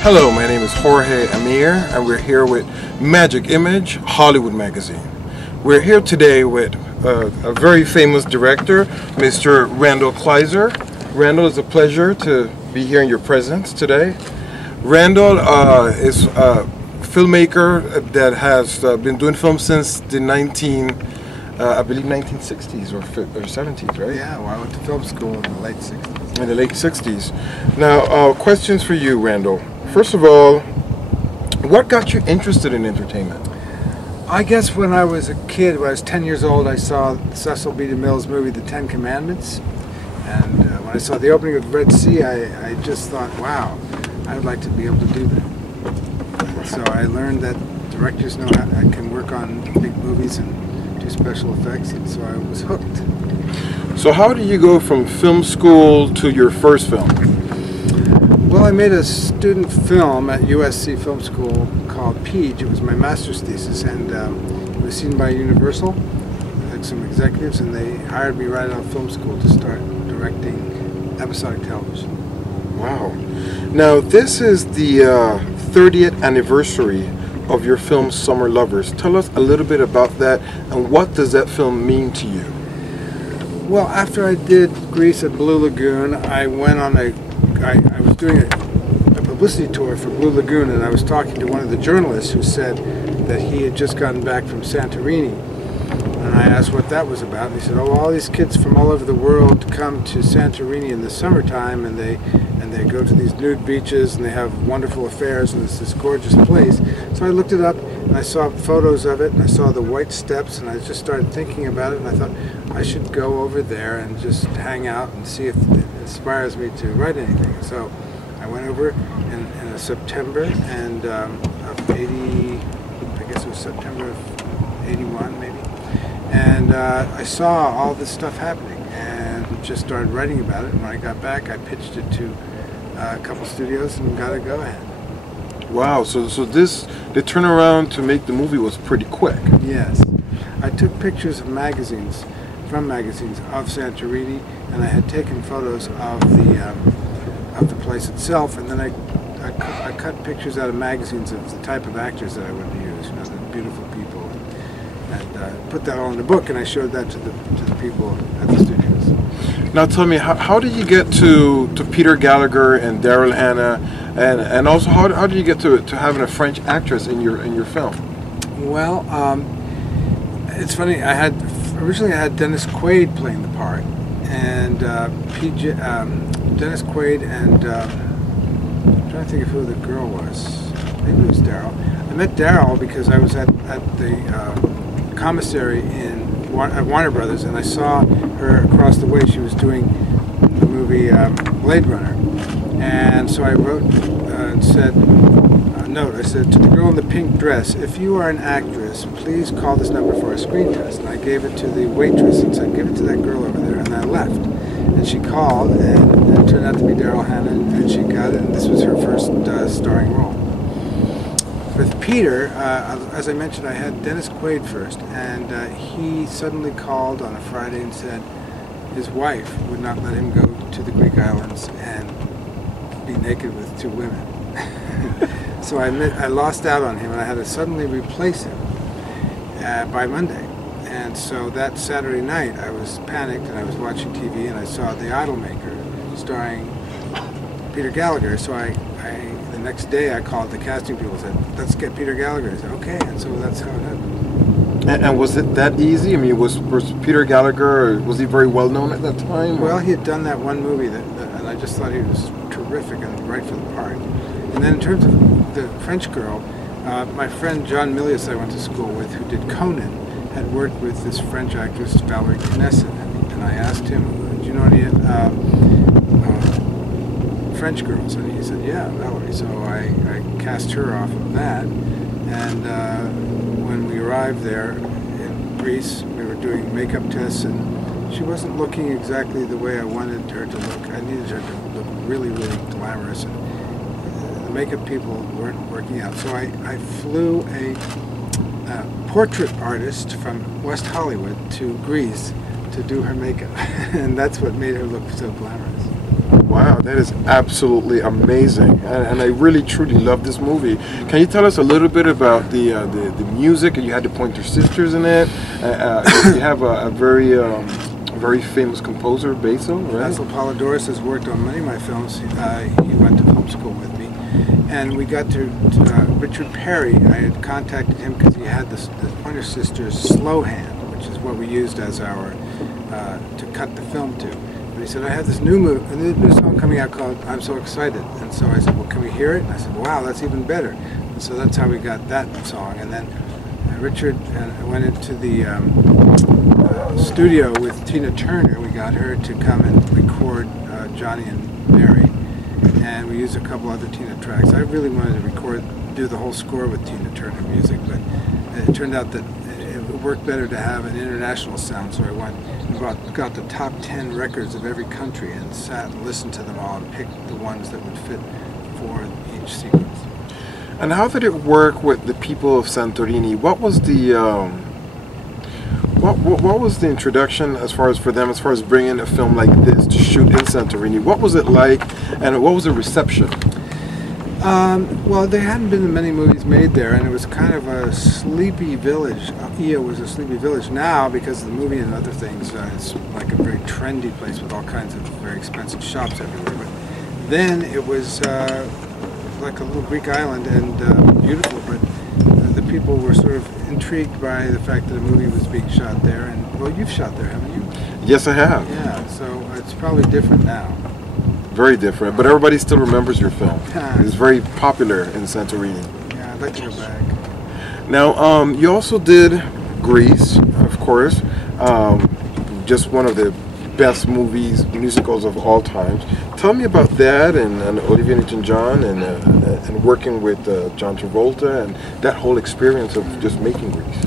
Hello, my name is Jorge AMEER, and we're here with Magic Image Hollywood Magazine. We're here today with a very famous director, Mr. Randal Kleiser. Randal, it's a pleasure to be here in your presence today. Randal is a filmmaker that has been doing film since the I believe 1960s or 70s, right? Yeah, well, I went to film school in the late 60s. In the late 60s. Now, questions for you, Randal. First of all, what got you interested in entertainment? I guess when I was a kid, when I was 10 years old, I saw Cecil B. DeMille's movie, The Ten Commandments. And when I saw the opening of the Red Sea, I just thought, wow, I would like to be able to do that. So I learned that directors know how I can work on big movies and do special effects, and so I was hooked. So how do you go from film school to your first film? Well, I made a student film at USC Film School called Peach. It was my master's thesis, and it was seen by Universal, like some executives, and they hired me right out of film school to start directing episodic television. Wow. Now, this is the 30th anniversary of your film Summer Lovers. Tell us a little bit about that, and what does that film mean to you? Well, after I did Grease at Blue Lagoon, I went on I was doing a publicity tour for Blue Lagoon, and I was talking to one of the journalists who said that he had just gotten back from Santorini. And I asked what that was about, and he said, oh, all these kids from all over the world come to Santorini in the summertime, and they go to these nude beaches, and they have wonderful affairs, and it's this gorgeous place. So I looked it up, and I saw photos of it, and I saw the white steps, and I just started thinking about it, and I thought I should go over there and just hang out and see if it inspires me to write anything. So I went over in September and of 80, I guess it was September of 81 maybe, and I saw all this stuff happening and just started writing about it. And when I got back, I pitched it to a couple studios and got a go-ahead. Wow, so the turnaround to make the movie was pretty quick. Yes. I took pictures of magazines of Santorini, and I had taken photos of the place itself, and then I cut pictures out of magazines of the type of actors that I wanted to use, you know, the beautiful people, and put that all in the book, and I showed that to the people at the studios. Now tell me, how did you get to Peter Gallagher and Daryl Hannah, and also how did you get to having a French actress in your film? Well, it's funny. Originally I had Dennis Quaid playing the part, and Dennis Quaid and I'm trying to think of who the girl was. Maybe it was Daryl. I met Daryl because I was at the commissary at Warner Brothers, and I saw her across the way. She was doing the movie Blade Runner, and so I wrote and said a note. I said, to the girl in the pink dress, if you are an actress, please call this number for a screen test. And I gave it to the waitress and said, give it to that girl over there, and I left. And she called, and it turned out to be Daryl Hannah, and she got it, and this was her first starring role. With Peter, as I mentioned, I had Dennis Quaid first, and he suddenly called on a Friday and said his wife would not let him go to the Greek islands and be naked with two women. So I lost out on him, and I had to suddenly replace him by Monday. And so that Saturday night, I was panicked, and I was watching TV, and I saw The Idolmaker starring Peter Gallagher. So the next day I called the casting people and said, let's get Peter Gallagher. I said, okay, and so that's how it happened. And was it that easy? I mean, was Peter Gallagher, was he very well known at that time? Well, he had done that one movie, and I just thought he was terrific and right for the part. And then in terms of the French girl, my friend John Milius I went to school with, who did Conan, had worked with this French actress, Valérie Knesset, and I asked him, do you know any French girls? And he said, yeah, Valerie. So I cast her off of that, and when we arrived there in Greece, we were doing makeup tests, and she wasn't looking exactly the way I wanted her to look. I needed her to look really, really glamorous, and the makeup people weren't working out. So I flew a portrait artist from West Hollywood to Greece to do her makeup, and that's what made her look so glamorous. Wow, that is absolutely amazing, and I really truly love this movie. Can you tell us a little bit about the music? You had the Pointer Sisters in it. You have a very famous composer, Basil, right? Basil Polidoris has worked on many of my films. He went to film school with me, and we got to Richard Perry. I had contacted him because he had the Pointer Sisters slow hand, which is what we used as our to cut the film to. And he said, I have this new song coming out called I'm So Excited. And so I said, well, can we hear it? And I said, wow, that's even better. And so that's how we got that song. And then Richard went into the studio with Tina Turner. We got her to come and record Johnny and Mary. And we used a couple other Tina tracks. I really wanted to do the whole score with Tina Turner music, but it turned out that it worked better to have an international sound, so I went and got the top 10 records of every country and sat and listened to them all and picked the ones that would fit for each sequence. And how did it work with the people of Santorini? What was the what was the introduction as far as bringing a film like this to shoot in Santorini? What was it like, and what was the reception? Well, there hadn't been many movies made there, and it was kind of a sleepy village. Io was a sleepy village. Now, because of the movie and other things, it's like a very trendy place with all kinds of very expensive shops everywhere. But then it was like a little Greek island and beautiful, but the people were sort of intrigued by the fact that a movie was being shot there. And, well, you've shot there, haven't you? Yes, I have. Yeah, so it's probably different now. Very different, but everybody still remembers your film. It's very popular in Santorini. Yeah, I'd like to go back. Now, you also did Grease, of course, just one of the best musicals of all time. Tell me about that and Olivia Newton-John and working with John Travolta and that whole experience of just making Grease.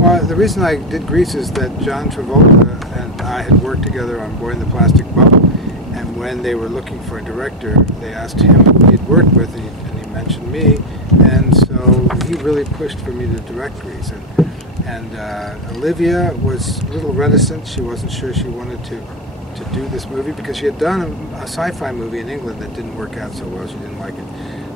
Well, the reason I did Grease is that John Travolta and I had worked together on Boy in the Plastic Bubble. And when they were looking for a director, they asked him who he'd worked with, and he mentioned me. And so he really pushed for me to direct Grease. And Olivia was a little reticent. She wasn't sure she wanted to do this movie because she had done a sci-fi movie in England that didn't work out so well. She didn't like it.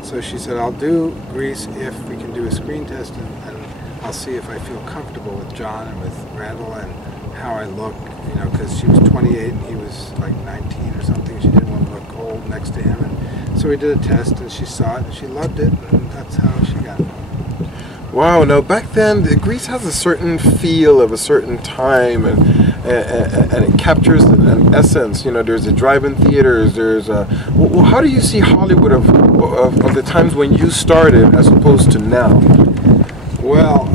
So she said, I'll do Grease if we can do a screen test, and I'll see if I feel comfortable with John and with Randall and how I look, you know, because she was 28 and he was like 19 or something. She didn't want to look old next to him. And so we did a test, and she saw it, and she loved it, and that's how she got it. Wow, now back then, Grease has a certain feel of a certain time, and it captures an essence. You know, there's the drive-in theaters, there's well, how do you see Hollywood of the times when you started as opposed to now? Well,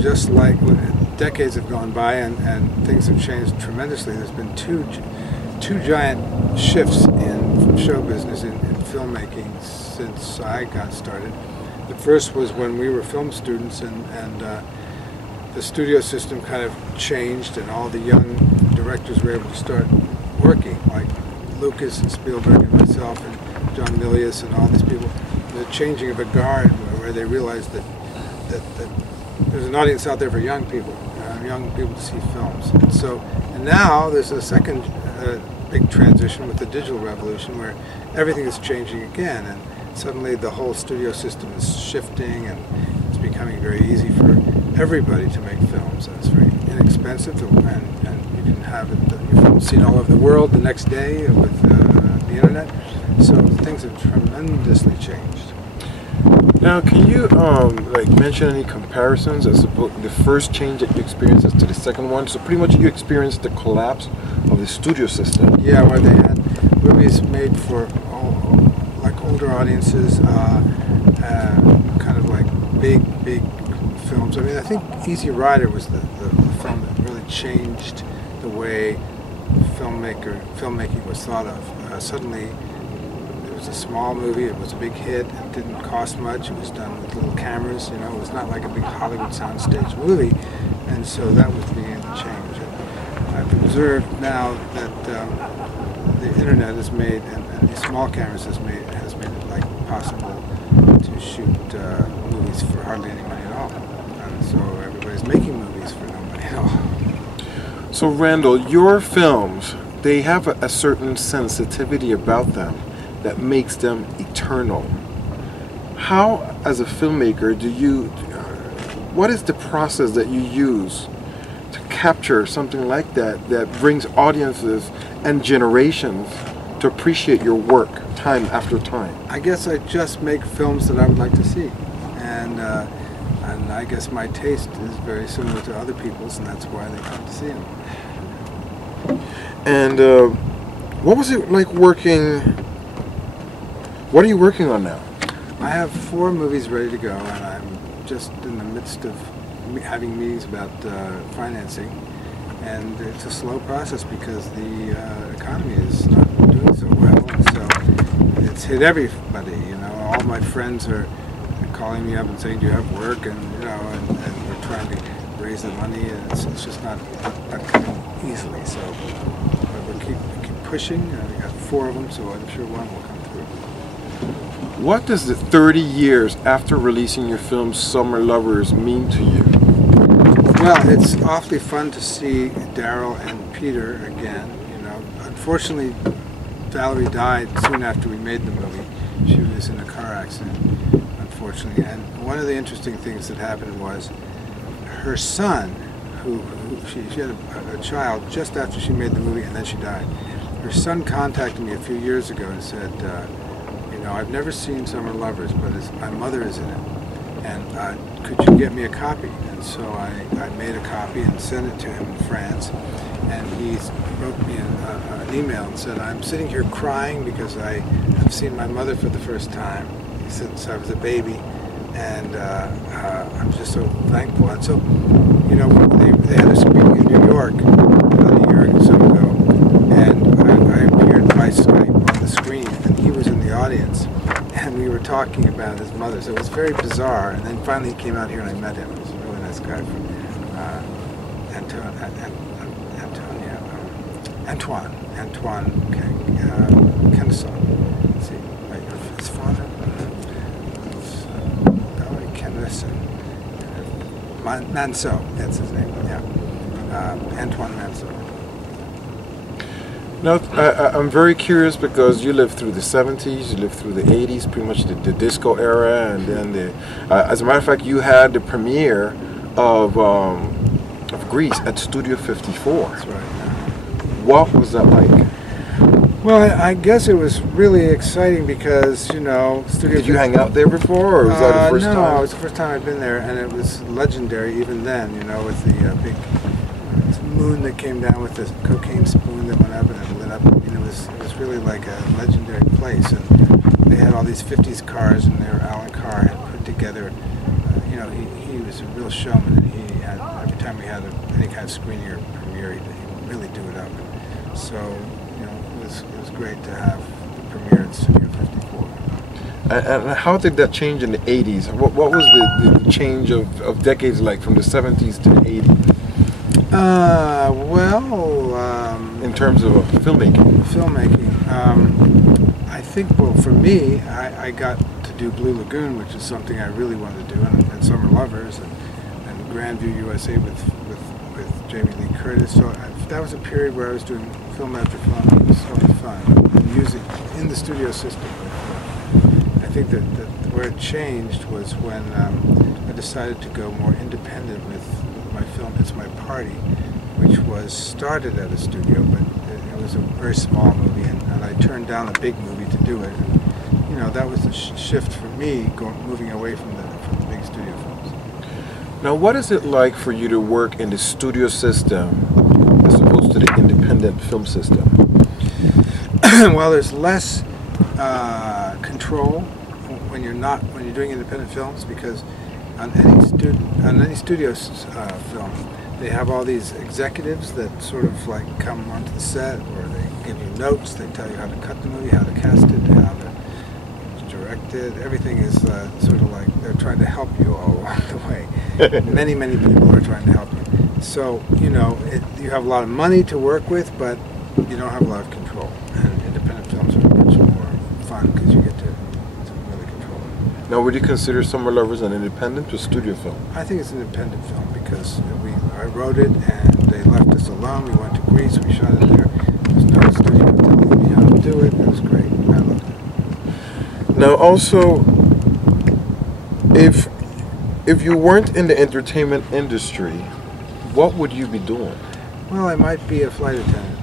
just like decades have gone by and things have changed tremendously. There's been two giant shifts from show business in filmmaking since I got started. The first was when we were film students and the studio system kind of changed and all the young directors were able to start working, like Lucas and Spielberg and myself and John Milius and all these people. The changing of a guard where they realized that there's an audience out there for young people to see films. And now there's a second big transition with the digital revolution where everything is changing again, and suddenly the whole studio system is shifting, and it's becoming very easy for everybody to make films, and it's very inexpensive, and you can have your film seen all over the world the next day with the internet. So things have tremendously changed. Now, can you mention any comparisons as to the first change that you experienced as to the second one? So pretty much you experienced the collapse of the studio system. Yeah, where they had movies made for like older audiences, kind of like big films. I mean, I think Easy Rider was the film that really changed the way filmmaking was thought of. Suddenly, it was a small movie, it was a big hit, it didn't cost much, it was done with little cameras, you know, it was not like a big Hollywood soundstage movie, and so that was beginning to change. And I've observed now that the internet has made, and these small cameras has made it like possible to shoot movies for hardly any money at all, and so everybody's making movies for no money at all. So Randall, your films they have a certain sensitivity about them that makes them eternal. How, as a filmmaker, what is the process that you use to capture something like that that brings audiences and generations to appreciate your work time after time? I guess I just make films that I would like to see, and I guess my taste is very similar to other people's, and that's why they come to see them. And what was it like working? What are you working on now? I have 4 movies ready to go, and I'm just in the midst of having meetings about financing. And it's a slow process because the economy is not doing so well. So it's hit everybody. You know, all my friends are calling me up and saying, "Do you have work?" And and we're trying to raise the money, and it's just not coming easily. So but we keep pushing. We got 4 of them, so I'm sure one will come through. What does the 30 years after releasing your film Summer Lovers mean to you? Well, it's awfully fun to see Daryl and Peter again. Unfortunately, Valerie died soon after we made the movie. She was in a car accident, unfortunately. And one of the interesting things that happened was her son, she had a child just after she made the movie, and then she died. Her son contacted me a few years ago and said, I've never seen Summer Lovers, but my mother is in it, and could you get me a copy? And so I made a copy and sent it to him in France, and he wrote me an email and said, "I'm sitting here crying because I have seen my mother for the first time since I was a baby, and I'm just so thankful." And so, they had a screening in New York about a year or so ago, and I appeared by Skype on the screen, and he was in the audience, and we were talking about his mother. So it was very bizarre, and then finally he came out here and I met him. He was a really nice guy from Antoine Kennesaw. Let's see, his father was Valerie Kennesaw. Manceau, that's his name, yeah. Antoine Manceau. Now, I'm very curious because you lived through the 70s, you lived through the 80s, pretty much the disco era, and then as a matter of fact, you had the premiere of Grease at Studio 54. That's right. What was that like? Well, I guess it was really exciting because, Studio... Did you hang out there before, or was that the first time? No, it was the first time I'd been there, and it was legendary even then, with the big moon that came down with the cocaine spoon that went up and it lit up. It was really like a legendary place, and they had all these 50s cars, and Alan Carr had put together. He was a real showman, and he had, every time we had any kind of screening or premiere, he'd really do it up. So it was great to have the premiere at Studio 54. And how did that change in the 80s? What was the change of decades like from the 70s to the 80s? In terms of filmmaking. I think, for me, I got to do Blue Lagoon, which is something I really wanted to do, and Summer Lovers, and Grandview USA with Jamie Lee Curtis. So that was a period where I was doing film after film. It was so much fun. Music in the studio system. I think that where it changed was when I decided to go more independent with my film It's My Party, which was started at a studio, but it was a very small movie, and I turned down a big movie to do it. And, that was the shift for me, moving away from the big studio films. Now, what is it like for you to work in the studio system as opposed to the independent film system? Well, there's less control when you're doing independent films, because on any studio film, they have all these executives that sort of like come onto the set, or they give you notes, they tell you how to cut the movie, how to cast it, how to direct it. Everything is sort of like they're trying to help you all along the way. Many people are trying to help you. So, you have a lot of money to work with, but you don't have a lot of control. And independent films are much more fun because you get to really control it. Now, would you consider Summer Lovers an independent or studio film? I think it's an independent film because I wrote it and they left us alone. We went to Greece, we shot it there. There was Now, also, if you weren't in the entertainment industry, what would you be doing? Well, I might be a flight attendant.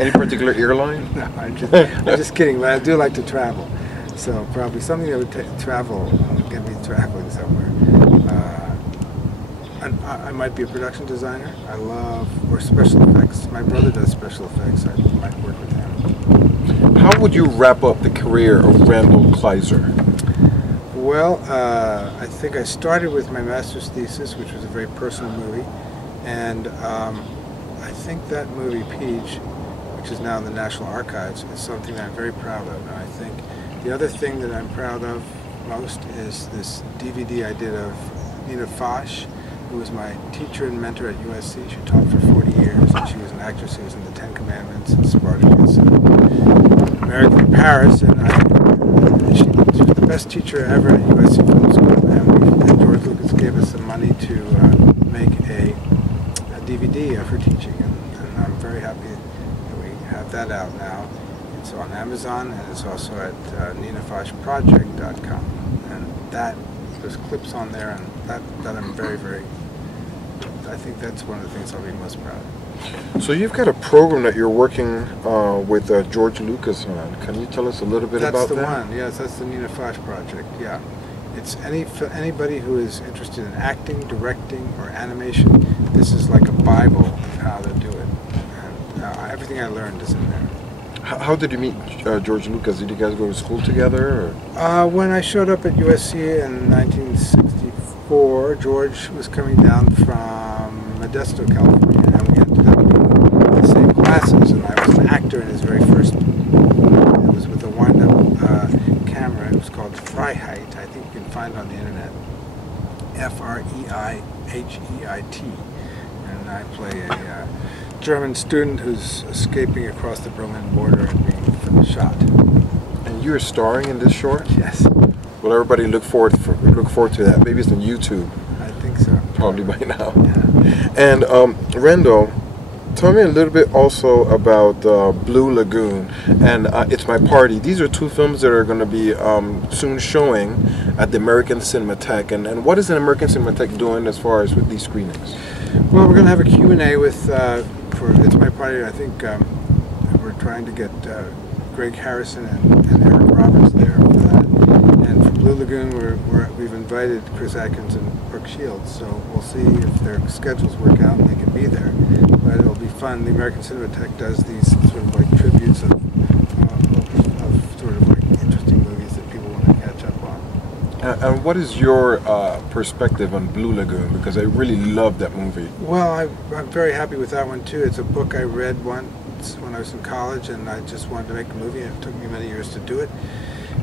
Any particular airline? No, I'm just kidding, but I do like to travel. So probably something that would get me traveling somewhere. I might be a production designer. Or special effects. My brother does special effects. I might work with him. How would you wrap up the career of Randal Kleiser? Well, I think I started with my master's thesis, which was a very personal movie. And I think that movie, Peach, which is now in the National Archives, is something that I'm very proud of. And I think the other thing that I'm proud of most is this DVD I did of Nina Foch, who was my teacher and mentor at USC. She taught for 40 years, and she was an actress who was in The Ten Commandments and Spartacus and American in Paris. And she was the best teacher ever at USC Film School. And George Lucas gave us some money to make a DVD of her teaching, and I'm very happy that we have that out now. It's on Amazon, and it's also at ninafochproject.com, and there's clips on there, and that I'm very, I think that's one of the things I'll be most proud of. So you've got a program that you're working with George Lucas on. Can you tell us a little bit about that? That's the one, yes, that's the Nina Foch project, yeah. It's anybody who is interested in acting, directing, or animation. This is like a Bible of how to do it. And everything I learned is in there. How did you meet George Lucas? Did you guys go to school together? Or? When I showed up at USC in 1964, George was coming down from Modesto, California, and we ended up in the same classes. And I was an actor in his very first. It was with a wind-up camera. It was called Freiheit. I think you can find it on the internet. Freiheit, and I play a German student who's escaping across the Berlin border and being shot. And you're starring in this short? Yes. Well, everybody look forward to that. Maybe it's on YouTube. I think so. Probably by now. Yeah. And Randal, tell me a little bit also about Blue Lagoon and It's My Party. These are two films that are going to be soon showing at the American Cinematheque. And what is the American Cinematheque doing as far as with these screenings? Well, we're going to have a Q&A with, for It's My Party. I think we're trying to get Greg Harrison and Eric Roberts there for that. And for Blue Lagoon, we've invited Chris Atkins and Brooke Shields, so we'll see if their schedules work out and they can be there. But it'll be fun. The American Cinematheque does these sort of like tributes of sort of like interesting movies that people want to catch up on. And what is your perspective on Blue Lagoon? Because I really love that movie. Well, I'm very happy with that one too. It's a book I read once when I was in college, and I just wanted to make a movie, and it took me many years to do it.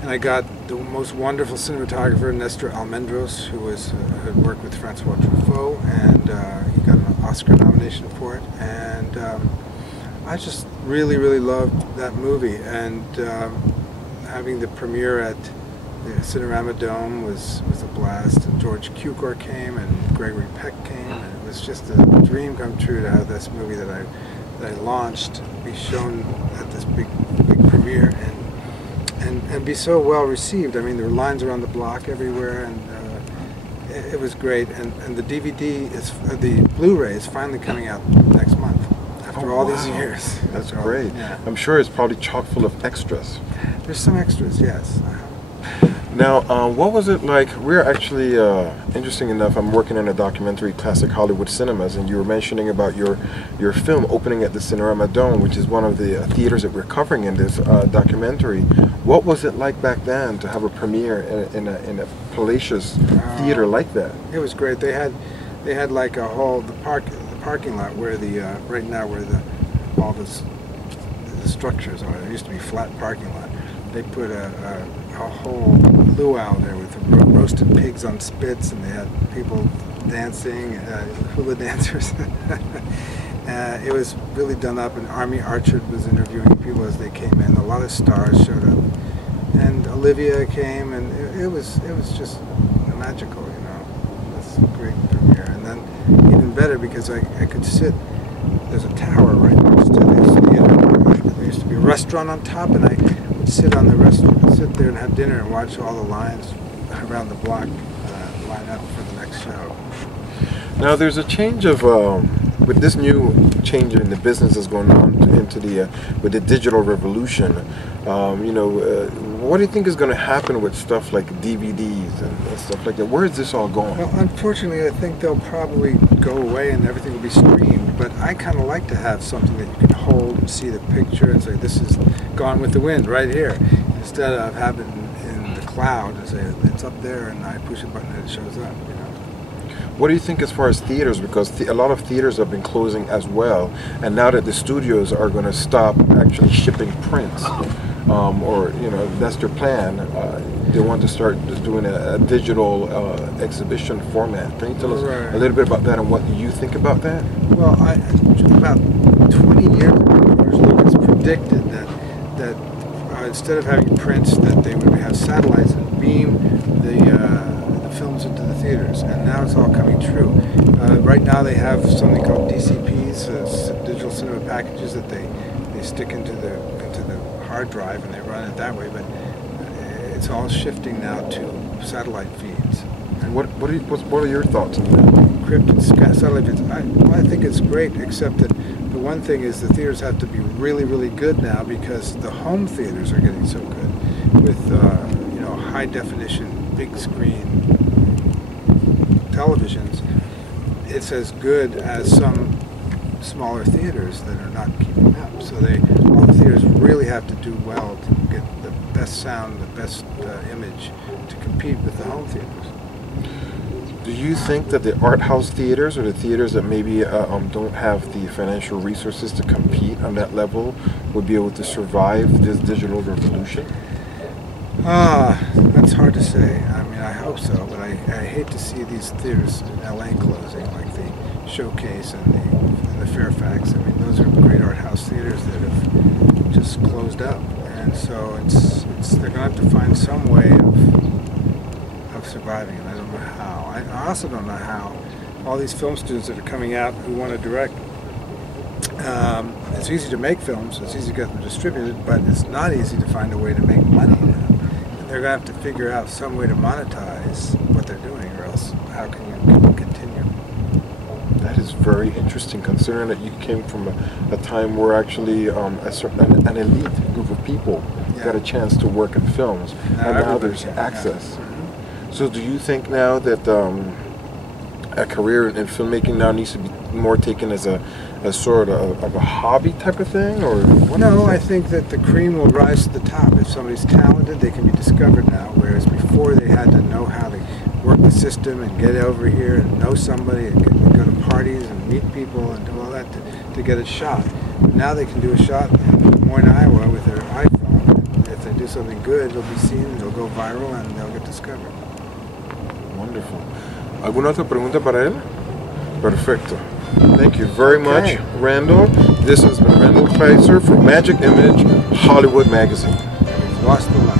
And I got the most wonderful cinematographer, Nestor Almendros, who had worked with Francois Truffaut, and he got an Oscar nomination for it. And I just really loved that movie. And having the premiere at the Cinerama Dome was a blast. And George Cukor came, and Gregory Peck came, and it was just a dream come true to have this movie that I launched be shown at this big premiere and be so well received. I mean, there were lines around the block everywhere, and it was great. And the DVD the Blu-ray is finally coming out next month after all these years. That's great. Yeah. I'm sure it's probably chock full of extras. There's some extras, yes. Now, what was it like? We're actually, interesting enough, I'm working on a documentary, Classic Hollywood Cinemas, and you were mentioning about your film opening at the Cinerama Dome, which is one of the theaters that we're covering in this documentary. What was it like back then to have a premiere in a palatial theater like that? It was great. They had like a whole the parking lot where right now where all the structures are. There used to be flat parking lot. They put a whole luau there with roasted pigs on spits, and they had people dancing, hula dancers. It was really done up, and Army Archerd was interviewing people as they came in. A lot of stars showed up, and Olivia came, and it was just magical, you know. It's a great premiere, and then even better because I could sit. There's a tower right next to this theater. There used to be a restaurant on top, and I would sit on the restaurant, sit there and have dinner and watch all the lines around the block line up for the next show. Now there's a change of with this new change in the business that's going on into the with the digital revolution. What do you think is going to happen with stuff like DVDs and stuff like that? Where is this all going? Well, unfortunately, I think they'll probably go away and everything will be streamed. But I kind of like to have something that you can hold and see the picture and say, this is Gone with the Wind right here, instead of having it in the cloud and say, it's up there and I push a button and it shows up. What do you think as far as theaters? Because a lot of theaters have been closing as well, and now that the studios are going to stop actually shipping prints, or that's their plan. They want to start doing a digital exhibition format. Can you tell us a little bit about that and what you think about that? Well, about 20 years ago, George Lucas predicted that instead of having prints, that they would have satellites and beam the films into the theaters, and now it's all coming true. Right now they have something called DCPs, digital cinema packages that they stick into the hard drive and they run it that way. But it's all shifting now to satellite feeds. And what are your thoughts on that? Encrypted satellite feeds. I think it's great, except that the one thing is the theaters have to be really, really good now because the home theaters are getting so good with high definition, big screen televisions. It's as good as some smaller theaters that are not keeping up. So all the theaters really have to do well to get the best sound, the best image to compete with the home theaters. Do you think that the art house theaters or the theaters that maybe don't have the financial resources to compete on that level would be able to survive this digital revolution? That's hard to say. I mean, I hope so, but I hate to see these theaters in LA closing, like the Showcase and the Fairfax. I mean, those are great art house theaters that have just closed up, and so they're going to have to find some way of surviving, and I don't know how. I also don't know how all these film students that are coming out who want to direct. It's easy to make films, it's easy to get them distributed, but it's not easy to find a way to make money now. They're going to have to figure out some way to monetize what they're doing, or else how can you continue? That is very interesting, considering that you came from a time where actually an elite group of people got a chance to work in films, and now there's access. Mm-hmm. So do you think now that a career in filmmaking now needs to be more taken as a sort of a hobby type of thing, or what? No, I think that the cream will rise to the top. If somebody's talented, they can be discovered now, whereas before they had to know how to work the system and get over here and know somebody and go to parties and meet people and do all that to get a shot. Now they can do a shot in Des Moines, Iowa with their iPhone. If they do something good, it'll be seen, it'll go viral, and they'll get discovered. Wonderful. ¿Alguna otra pregunta para él? Perfecto. Thank you very much, Randal. This has been Randal Kleiser for Magic Image Hollywood Magazine. We've lost the line.